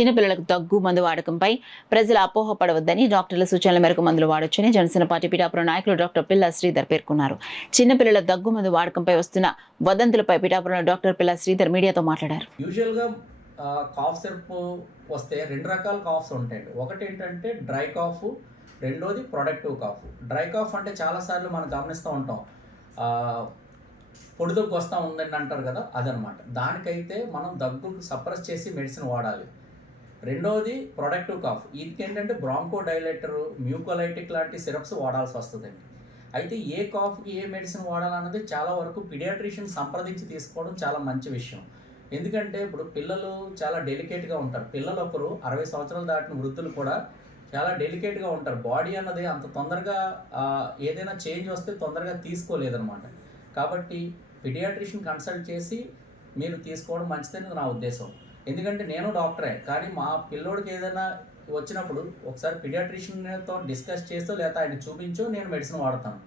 చిన్నపిల్లలకు దగ్గు మందు వాడకంపై ప్రజలు అపోహపడవద్దని డాక్టర్ల సూచనల మేరకు మందులు వాడొచ్చని జనసేన పార్టీ పిఠాపురం నాయకులు డాక్టర్ పిల్ల శ్రీధర్ పేర్కొన్నారు. చిన్నపిల్లల దగ్గు మందు వాడకంపై వస్తున్న వదంతులపై పిఠాపురం డాక్టర్ పిల్ల శ్రీధర్ మీడియాతో మాట్లాడారు. యూజువల్గా కాఫ్ సిరప్ వస్తే రెండు రకాల కాఫ్స్ ఉంటాయండి. ఒకటి ఏంటంటే డ్రై కాఫ్, రెండోది ప్రొడక్టివ్ కాఫ్. డ్రై కాఫ్ అంటే చాలాసార్లు మనం గమనిస్తూ ఉంటాం, పొడి దగ్గు వస్తూ ఉందని అంటారు కదా, అదనమాట. దానికైతే మనం దగ్గుకు సప్రెస్ చేసి మెడిసిన్ వాడాలి. రెండవది ప్రొడక్టివ్ కాఫ్. ఇది ఏంటంటే బ్రాంకో డైలేటర్, మ్యూకోలైటిక్ లాంటి సిరప్స్ వాడాల్సి వస్తుందండి. అయితే ఏ కాఫ్కి ఏ మెడిసిన్ వాడాలన్నది చాలా వరకు పీడియాట్రిషియన్ సంప్రదించి తీసుకోవడం చాలా మంచి విషయం. ఎందుకంటే ఇప్పుడు పిల్లలు చాలా డెలికేట్గా ఉంటారు. పిల్లలు ఒకరు 60 సంవత్సరాలు దాటిన వృద్ధులు కూడా చాలా డెలికేట్గా ఉంటారు. బాడీ అన్నది అంత తొందరగా ఏదైనా చేంజ్ వస్తే తొందరగా తీసుకోలేదన్నమాట. కాబట్టి పీడియాట్రిషియన్ కన్సల్ట్ చేసి మీరు తీసుకోవడం మంచిదని నా ఉద్దేశం. ఎందుకంటే నేను డాక్టరే, కానీ మా పిల్లోడికి ఏదైనా వచ్చినప్పుడు ఒకసారి పీడియాట్రిషియన్తో డిస్కస్ చేస్తూ లేదా ఆయన చూపించో నేను మెడిసిన్ వాడతాను.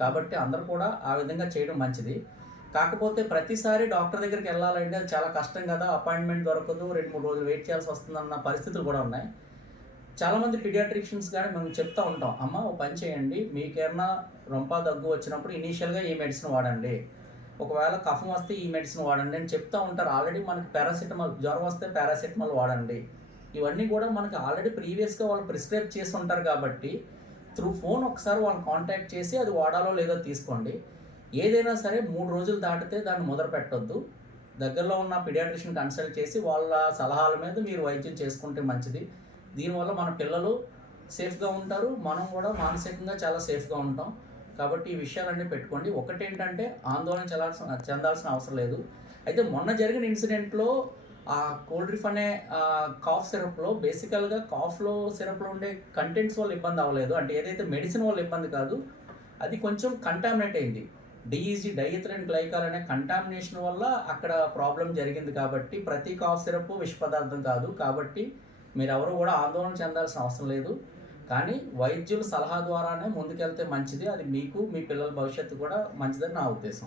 కాబట్టి అందరూ కూడా ఆ విధంగా చేయడం మంచిది. కాకపోతే ప్రతిసారి డాక్టర్ దగ్గరికి వెళ్ళాలంటే అది చాలా కష్టం కదా, అపాయింట్మెంట్ దొరకదు, 2-3 రోజులు వెయిట్ చేయాల్సి వస్తుందన్న పరిస్థితులు కూడా ఉన్నాయి. చాలామంది పీడియాట్రిషియన్స్ కానీ మేము చెప్తూ ఉంటాం, అమ్మ ఓ పని చేయండి, మీకేమన్నా రొంప దగ్గు వచ్చినప్పుడు ఇనీషియల్గా ఈ మెడిసిన్ వాడండి, ఒకవేళ కఫం వస్తే ఈ మెడిసిన్ వాడండి అని చెప్తూ ఉంటారు. ఆల్రెడీ మనకి పారాసిటమాల్, జ్వరం వస్తే పారాసిటమాల్ వాడండి, ఇవన్నీ కూడా మనకి ఆల్రెడీ ప్రీవియస్గా వాళ్ళు ప్రిస్క్రైబ్ చేసి ఉంటారు. కాబట్టి త్రూ ఫోన్ ఒకసారి వాళ్ళని కాంటాక్ట్ చేసి అది వాడాలో లేదో తీసుకోండి. ఏదైనా సరే 3 రోజులు దాటితే దాన్ని మొదలు పెట్టొద్దు. దగ్గరలో ఉన్న పీడియాట్రిషియన్ కన్సల్ట్ చేసి వాళ్ళ సలహాల మీద మీరు వైద్యం చేసుకుంటే మంచిది. దీనివల్ల మన పిల్లలు సేఫ్గా ఉంటారు, మనం కూడా మానసికంగా చాలా సేఫ్గా ఉంటాం. కాబట్టి ఈ విషయాలన్నీ పెట్టుకోండి. ఒకటేంటంటే ఆందోళన చెందాల్సిన అవసరం లేదు. అయితే మొన్న జరిగిన ఇన్సిడెంట్లో ఆ కోల్డ్రిఫ్ అనే కాఫ్ సిరప్లో బేసికల్గా కాఫ్లో సిరప్లో ఉండే కంటెంట్స్ వల్ల ఇబ్బంది అవ్వలేదు, అంటే ఏదైతే మెడిసిన్ వల్ల ఇబ్బంది కాదు, అది కొంచెం కంటామినేట్ అయింది. డిఈజీ, డైఎథిలిన్ గ్లైకాల్ అనే కంటామినేషన్ వల్ల అక్కడ ప్రాబ్లం జరిగింది. కాబట్టి ప్రతి కాఫ్ సిరప్ విష పదార్థం కాదు. కాబట్టి మీరెవరు కూడా ఆందోళన చెందాల్సిన అవసరం లేదు. కానీ వైద్యుల సలహా ద్వారానే ముందుకెళ్తే మంచిది. అది మీకు, మీ పిల్లల భవిష్యత్తు కూడా మంచిదని నా ఉద్దేశం.